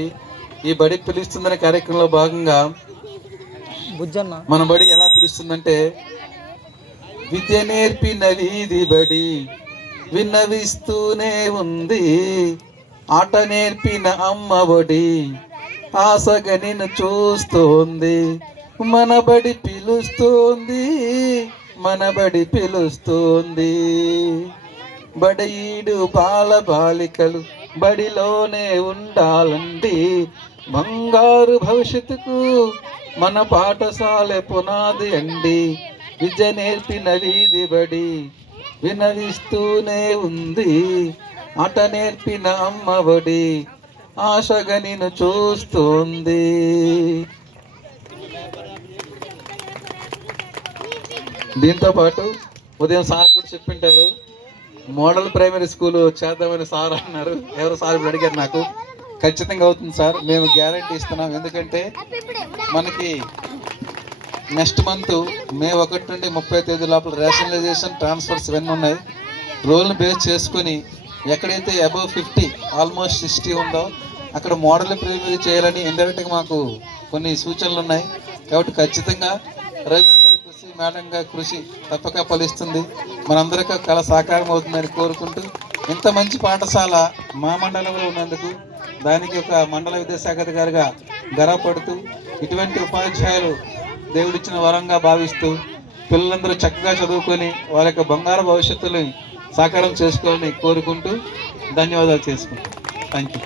ఈ బడి పిలుస్తుందనే కార్యక్రమంలో భాగంగా మన బడి ఎలా పిలుస్తుందంటే, విద్య నేర్పిన వీధి బడి విన్నవిస్తూనే ఉంది, ఆట నేర్పిన అమ్మ బడి ఆశగా నిన్ను చూస్తోంది, మన బడి పిలుస్తోంది, మన బడి పిలుస్తోంది. బడీడు బాల బాలికలు బడిలోనే ఉండాలండి, బంగారు భవిష్యత్తుకు మన పాఠశాల పునాది అండి. విద్య నేర్పిన వీధి బడి వినవిస్తూనే ఉంది, ఆట నేర్పిన అమ్మ బడి ఆశగా నిన్ను చూస్తుంది. దీంతో పాటు ఉదయం సార్ కూడా చెప్పింటారు, మోడల్ ప్రైమరీ స్కూల్ చేద్దామని సార్ అన్నారు. ఎవరు సార్ ఇప్పుడు అడిగారు నాకు. ఖచ్చితంగా అవుతుంది సార్, మేము గ్యారంటీ ఇస్తున్నాం. ఎందుకంటే మనకి నెక్స్ట్ మంత్ మే 1 నుండి 30 తేదీ లోపల రేషనలైజేషన్, ట్రాన్స్ఫర్స్ ఇవన్నీ ఉన్నాయి. రోల్ని బేస్ చేసుకొని ఎక్కడైతే అబవ్ 50 ఆల్మోస్ట్ 60 ఉందో అక్కడ మోడల్ ప్రైమరీ చేయాలని ఇండైరెక్ట్గా మాకు కొన్ని సూచనలు ఉన్నాయి. కాబట్టి ఖచ్చితంగా రవి సార్ కృషి, మేడం గారి కృషి తప్పక ఫలిస్తుంది. మనందరికీ కళ సాకారం అవుతుందని కోరుకుంటూ, ఇంత మంచి పాఠశాల మా మండలంలో ఉన్నందుకు దానికి ఒక మండల విద్యాశాఖాధికారిగా గర్వపడుతూ, ఇటువంటి ఉపాధ్యాయులు దేవుడిచ్చిన వరంగా భావిస్తూ పిల్లలందరూ చక్కగా చదువుకొని వాళ్ళ యొక్క బంగారు భవిష్యత్తుని సాకారం చేసుకోవాలని కోరుకుంటూ ధన్యవాదాలు చేసుకుంటాం. Thank you.